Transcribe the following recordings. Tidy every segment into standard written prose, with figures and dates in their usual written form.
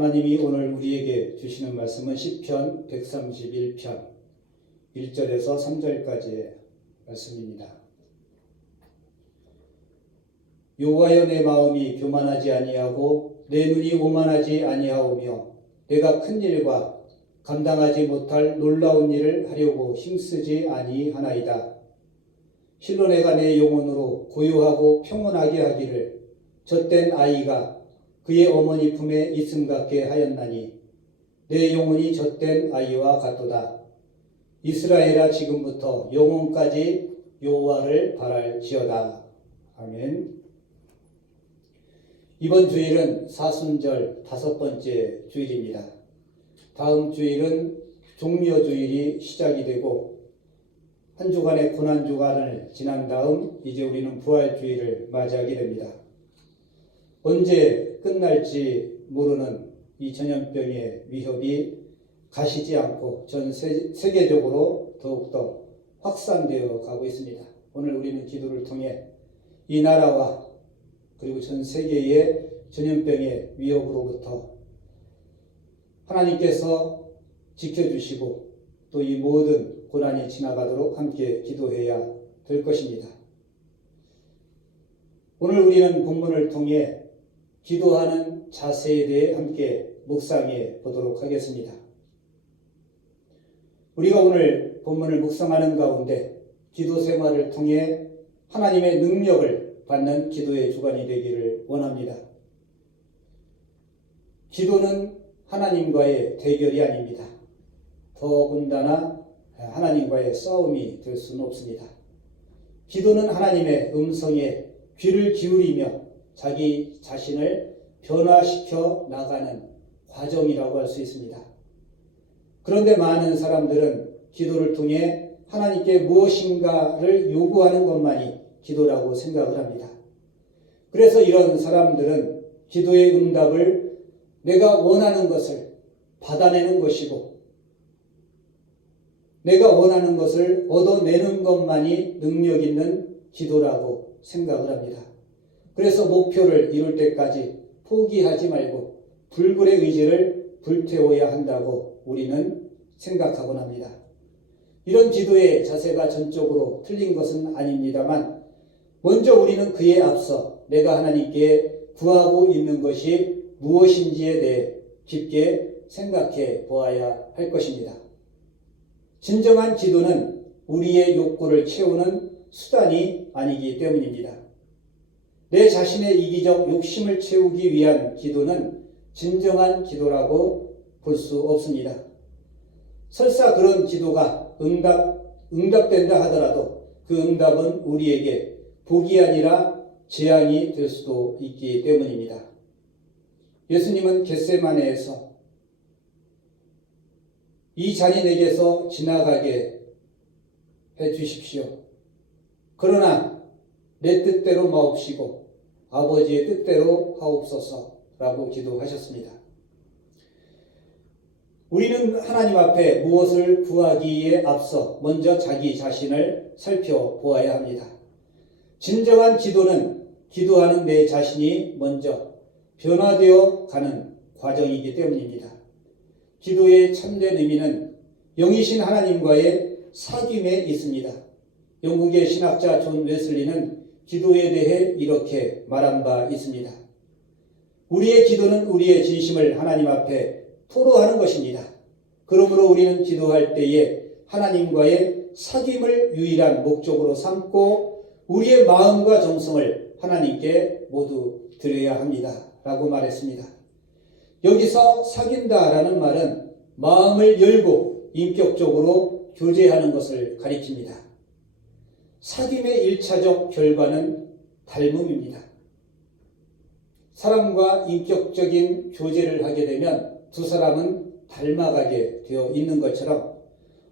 하나님이 오늘 우리에게 주시는 말씀은 시편 131편 1절에서 3절까지의 말씀입니다. 여호와여, 내 마음이 교만하지 아니하고 내 눈이 오만하지 아니하오며 내가 큰 일과 감당하지 못할 놀라운 일을 하려고 힘쓰지 아니하나이다. 실로 내가 내 영혼으로 고요하고 평온하게 하기를 젖된 아이가 그의 어머니 품에 있음 같게 하였나니 내 영혼이 젖된 아이와 같도다. 이스라엘아, 지금부터 영혼까지 여호와를 바랄지어다. 아멘. 이번 주일은 사순절 5번째 주일입니다. 다음 주일은 종려주일이 시작이 되고 한 주간의 고난주간을 지난 다음 이제 우리는 부활주일을 맞이하게 됩니다. 언제 끝날지 모르는 이 전염병의 위협이 가시지 않고 전 세계적으로 더욱더 확산되어 가고 있습니다. 오늘 우리는 기도를 통해 이 나라와 그리고 전 세계의 전염병의 위협으로부터 하나님께서 지켜주시고 또 이 모든 고난이 지나가도록 함께 기도해야 될 것입니다. 오늘 우리는 본문을 통해 기도하는 자세에 대해 함께 묵상해 보도록 하겠습니다. 우리가 오늘 본문을 묵상하는 가운데 기도 생활을 통해 하나님의 능력을 받는 기도의 주간이 되기를 원합니다. 기도는 하나님과의 대결이 아닙니다. 더군다나 하나님과의 싸움이 될 수는 없습니다. 기도는 하나님의 음성에 귀를 기울이며 자기 자신을 변화시켜 나가는 과정이라고 할 수 있습니다. 그런데 많은 사람들은 기도를 통해 하나님께 무엇인가를 요구하는 것만이 기도라고 생각을 합니다. 그래서 이런 사람들은 기도의 응답을 내가 원하는 것을 받아내는 것이고 내가 원하는 것을 얻어내는 것만이 능력 있는 기도라고 생각을 합니다. 그래서 목표를 이룰 때까지 포기하지 말고 불굴의 의지를 불태워야 한다고 우리는 생각하곤 합니다. 이런 기도의 자세가 전적으로 틀린 것은 아닙니다만 먼저 우리는 그에 앞서 내가 하나님께 구하고 있는 것이 무엇인지에 대해 깊게 생각해 보아야 할 것입니다. 진정한 기도는 우리의 욕구를 채우는 수단이 아니기 때문입니다. 내 자신의 이기적 욕심을 채우기 위한 기도는 진정한 기도라고 볼 수 없습니다. 설사 그런 기도가 응답된다 하더라도 그 응답은 우리에게 복이 아니라 재앙이 될 수도 있기 때문입니다. 예수님은 겟세마네에서 이 잔이 내게서 지나가게 해 주십시오. 그러나 내 뜻대로 마옵시고 아버지의 뜻대로 하옵소서라고 기도하셨습니다. 우리는 하나님 앞에 무엇을 구하기에 앞서 먼저 자기 자신을 살펴보아야 합니다. 진정한 기도는 기도하는 내 자신이 먼저 변화되어 가는 과정이기 때문입니다. 기도의 참된 의미는 영이신 하나님과의 사귐에 있습니다. 영국의 신학자 존 웨슬리는 기도에 대해 이렇게 말한 바 있습니다. 우리의 기도는 우리의 진심을 하나님 앞에 토로하는 것입니다. 그러므로 우리는 기도할 때에 하나님과의 사귐을 유일한 목적으로 삼고 우리의 마음과 정성을 하나님께 모두 드려야 합니다. 라고 말했습니다. 여기서 사귄다라는 말은 마음을 열고 인격적으로 교제하는 것을 가리킵니다. 사귐의 1차적 결과는 닮음입니다. 사람과 인격적인 교제를 하게 되면 두 사람은 닮아가게 되어 있는 것처럼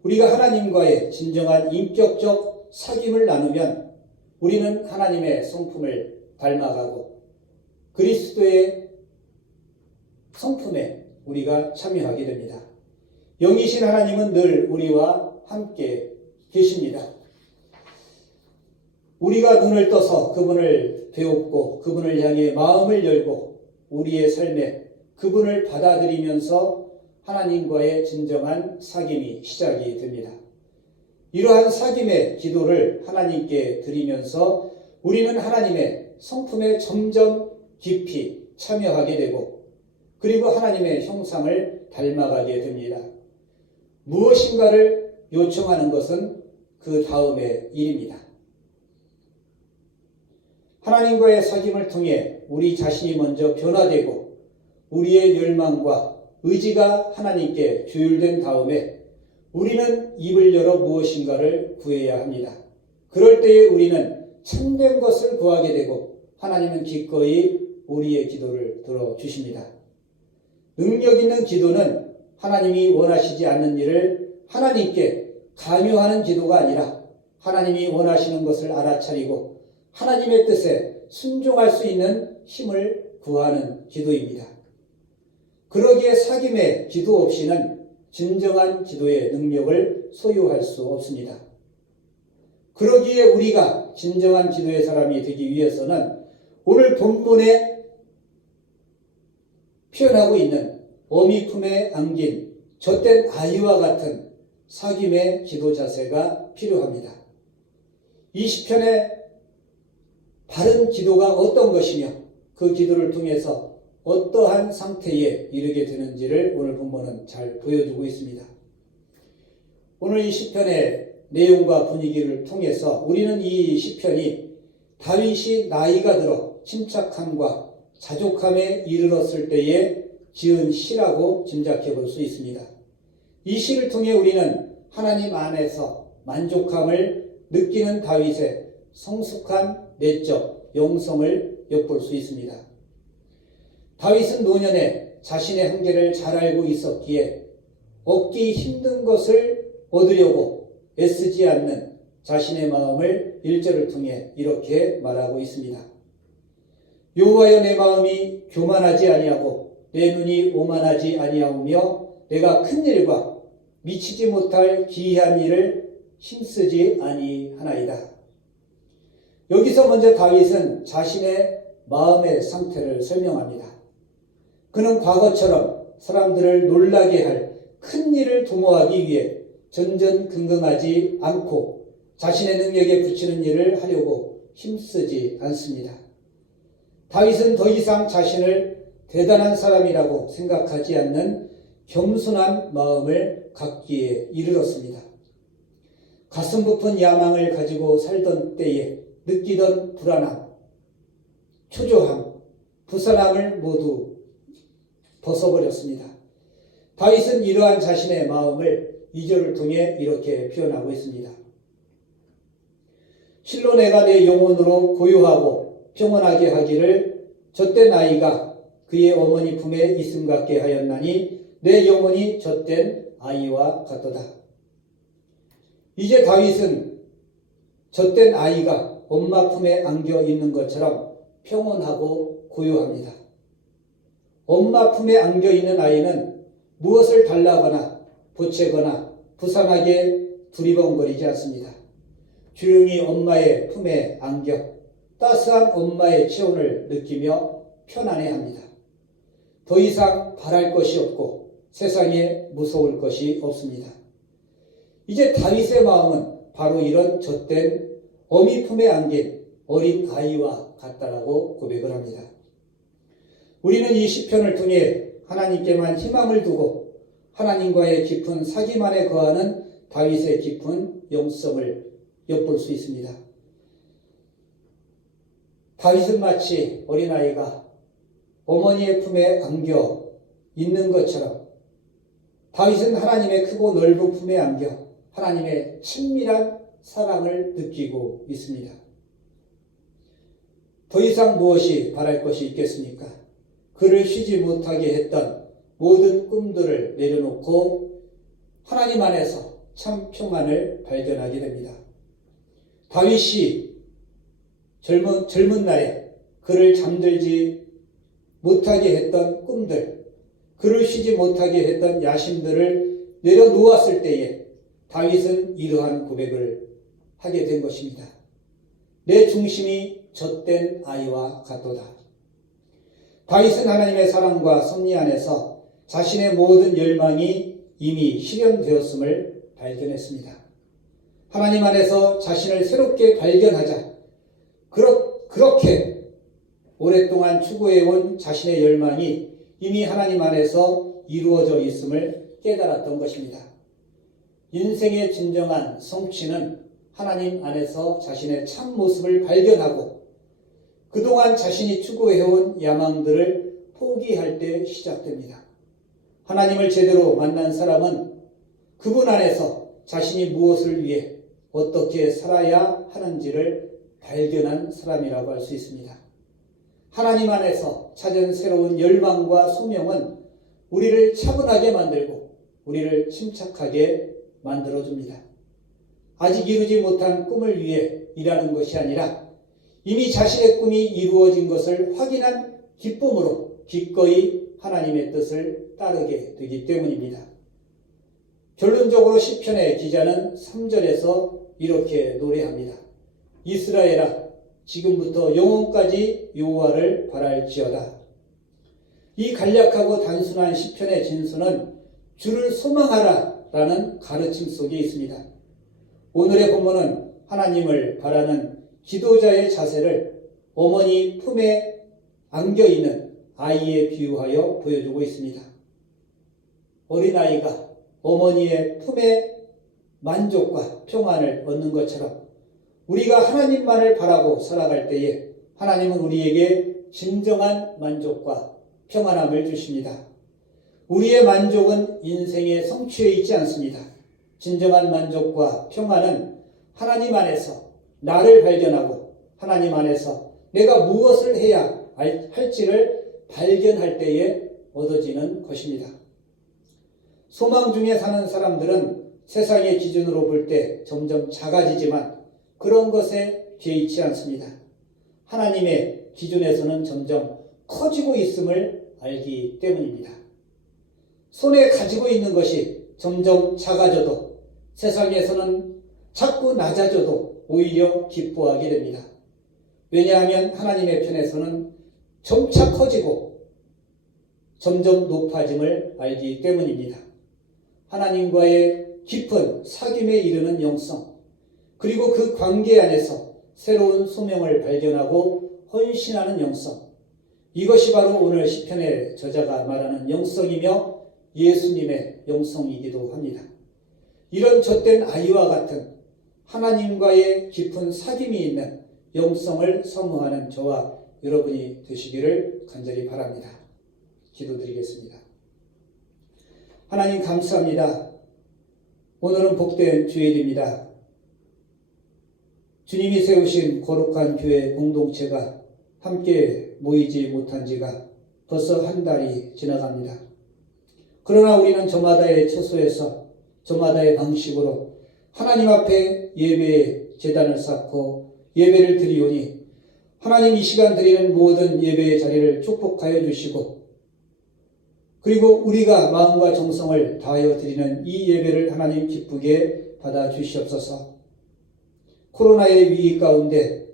우리가 하나님과의 진정한 인격적 사귐을 나누면 우리는 하나님의 성품을 닮아가고 그리스도의 성품에 우리가 참여하게 됩니다. 영이신 하나님은 늘 우리와 함께 계십니다. 우리가 눈을 떠서 그분을 배웁고 그분을 향해 마음을 열고 우리의 삶에 그분을 받아들이면서 하나님과의 진정한 사귐이 시작이 됩니다. 이러한 사귐의 기도를 하나님께 드리면서 우리는 하나님의 성품에 점점 깊이 참여하게 되고 그리고 하나님의 형상을 닮아가게 됩니다. 무엇인가를 요청하는 것은 그 다음의 일입니다. 하나님과의 사귐을 통해 우리 자신이 먼저 변화되고 우리의 열망과 의지가 하나님께 조율된 다음에 우리는 입을 열어 무엇인가를 구해야 합니다. 그럴 때에 우리는 참된 것을 구하게 되고 하나님은 기꺼이 우리의 기도를 들어주십니다. 능력 있는 기도는 하나님이 원하시지 않는 일을 하나님께 강요하는 기도가 아니라 하나님이 원하시는 것을 알아차리고 하나님의 뜻에 순종할 수 있는 힘을 구하는 기도입니다. 그러기에 사귐의 기도 없이는 진정한 기도의 능력을 소유할 수 없습니다. 그러기에 우리가 진정한 기도의 사람이 되기 위해서는 오늘 본문에 표현하고 있는 어미 품에 안긴 젖된 아이와 같은 사귐의 기도 자세가 필요합니다. 이 시편의 바른 기도가 어떤 것이며 그 기도를 통해서 어떠한 상태에 이르게 되는지를 오늘 본문은 잘 보여주고 있습니다. 오늘 이 시편의 내용과 분위기를 통해서 우리는 이 시편이 다윗이 나이가 들어 침착함과 자족함에 이르렀을 때에 지은 시라고 짐작해 볼 수 있습니다. 이 시를 통해 우리는 하나님 안에서 만족함을 느끼는 다윗의 성숙한 내적 영성을 엿볼 수 있습니다. 다윗은 노년에 자신의 한계를 잘 알고 있었기에 얻기 힘든 것을 얻으려고 애쓰지 않는 자신의 마음을 1절을 통해 이렇게 말하고 있습니다. 여호와여 내 마음이 교만하지 아니하고 내 눈이 오만하지 아니하오며 내가 큰 일과 미치지 못할 기이한 일을 힘쓰지 아니하나이다. 여기서 먼저 다윗은 자신의 마음의 상태를 설명합니다. 그는 과거처럼 사람들을 놀라게 할 큰 일을 도모하기 위해 전전긍긍하지 않고 자신의 능력에 붙이는 일을 하려고 힘쓰지 않습니다. 다윗은 더 이상 자신을 대단한 사람이라고 생각하지 않는 겸손한 마음을 갖기에 이르렀습니다. 가슴 부푼 야망을 가지고 살던 때에 느끼던 불안함, 초조함, 부산함을 모두 벗어버렸습니다. 다윗은 이러한 자신의 마음을 2절을 통해 이렇게 표현하고 있습니다. 실로 내가 내 영혼으로 고요하고 평온하게 하기를 젖된 아이가 그의 어머니 품에 있음 같게 하였나니 내 영혼이 젖된 아이와 같도다. 이제 다윗은 젖된 아이가 엄마 품에 안겨 있는 것처럼 평온하고 고요합니다. 엄마 품에 안겨 있는 아이는 무엇을 달라거나 보채거나 부산하게 두리번거리지 않습니다. 조용히 엄마의 품에 안겨 따스한 엄마의 체온을 느끼며 편안해합니다. 더 이상 바랄 것이 없고 세상에 무서울 것이 없습니다. 이제 다윗의 마음은 바로 이런 젖된 어미 품에 안긴 어린 아이와 같다라고 고백을 합니다. 우리는 이 시편을 통해 하나님께만 희망을 두고 하나님과의 깊은 사귐 안에 거하는 다윗의 깊은 영성을 엿볼 수 있습니다. 다윗은 마치 어린아이가 어머니의 품에 안겨 있는 것처럼 다윗은 하나님의 크고 넓은 품에 안겨 하나님의 친밀한 사랑을 느끼고 있습니다. 더 이상 무엇이 바랄 것이 있겠습니까? 그를 쉬지 못하게 했던 모든 꿈들을 내려놓고 하나님 안에서 참 평안을 발견하게 됩니다. 다윗이 젊은 날에 그를 잠들지 못하게 했던 꿈들, 그를 쉬지 못하게 했던 야심들을 내려놓았을 때에 다윗은 이러한 고백을 하게 된 것입니다. 내 중심이 젖된 아이와 같도다. 다윗은 하나님의 사랑과 섭리 안에서 자신의 모든 열망이 이미 실현되었음을 발견했습니다. 하나님 안에서 자신을 새롭게 발견하자 그렇게 오랫동안 추구해온 자신의 열망이 이미 하나님 안에서 이루어져 있음을 깨달았던 것입니다. 인생의 진정한 성취는 하나님 안에서 자신의 참 모습을 발견하고 그동안 자신이 추구해온 야망들을 포기할 때 시작됩니다. 하나님을 제대로 만난 사람은 그분 안에서 자신이 무엇을 위해 어떻게 살아야 하는지를 발견한 사람이라고 할 수 있습니다. 하나님 안에서 찾은 새로운 열망과 소명은 우리를 차분하게 만들고 우리를 침착하게 만들어줍니다. 아직 이루지 못한 꿈을 위해 일하는 것이 아니라 이미 자신의 꿈이 이루어진 것을 확인한 기쁨으로 기꺼이 하나님의 뜻을 따르게 되기 때문입니다. 결론적으로 시편의 기자는 3절에서 이렇게 노래합니다. 이스라엘아, 지금부터 영원까지 여호와를 바랄지어다. 이 간략하고 단순한 시편의 진수는 주를 소망하라 라는 가르침 속에 있습니다. 오늘의 본문은 하나님을 바라는 기도자의 자세를 어머니 품에 안겨있는 아이에 비유하여 보여주고 있습니다. 어린아이가 어머니의 품에 만족과 평안을 얻는 것처럼 우리가 하나님만을 바라고 살아갈 때에 하나님은 우리에게 진정한 만족과 평안함을 주십니다. 우리의 만족은 인생의 성취에 있지 않습니다. 진정한 만족과 평안은 하나님 안에서 나를 발견하고 하나님 안에서 내가 무엇을 해야 할지를 발견할 때에 얻어지는 것입니다. 소망 중에 사는 사람들은 세상의 기준으로 볼 때 점점 작아지지만 그런 것에 개의치 않습니다. 하나님의 기준에서는 점점 커지고 있음을 알기 때문입니다. 손에 가지고 있는 것이 점점 작아져도 세상에서는 자꾸 낮아져도 오히려 기뻐하게 됩니다. 왜냐하면 하나님의 편에서는 점차 커지고 점점 높아짐을 알기 때문입니다. 하나님과의 깊은 사귐에 이르는 영성, 그리고 그 관계 안에서 새로운 소명을 발견하고 헌신하는 영성, 이것이 바로 오늘 시편의 저자가 말하는 영성이며 예수님의 영성이기도 합니다. 이런 젖된 아이와 같은 하나님과의 깊은 사귐이 있는 영성을 사모하는 저와 여러분이 되시기를 간절히 바랍니다. 기도드리겠습니다. 하나님 감사합니다. 오늘은 복된 주일입니다. 주님이 세우신 거룩한 교회 공동체가 함께 모이지 못한 지가 벌써 한 달이 지나갑니다. 그러나 우리는 저마다의 처소에서 저마다의 방식으로 하나님 앞에 예배의 제단을 쌓고 예배를 드리오니 하나님 이 시간 드리는 모든 예배의 자리를 축복하여 주시고 그리고 우리가 마음과 정성을 다하여 드리는 이 예배를 하나님 기쁘게 받아 주시옵소서. 코로나의 위기 가운데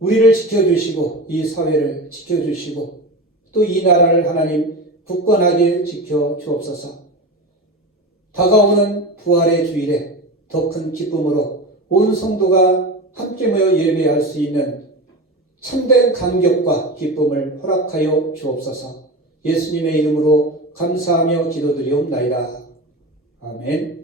우리를 지켜주시고 이 사회를 지켜주시고 또 이 나라를 하나님 굳건하게 지켜 주옵소서. 다가오는 부활의 주일에 더 큰 기쁨으로 온 성도가 함께 모여 예배할 수 있는 참된 감격과 기쁨을 허락하여 주옵소서. 예수님의 이름으로 감사하며 기도드리옵나이다. 아멘.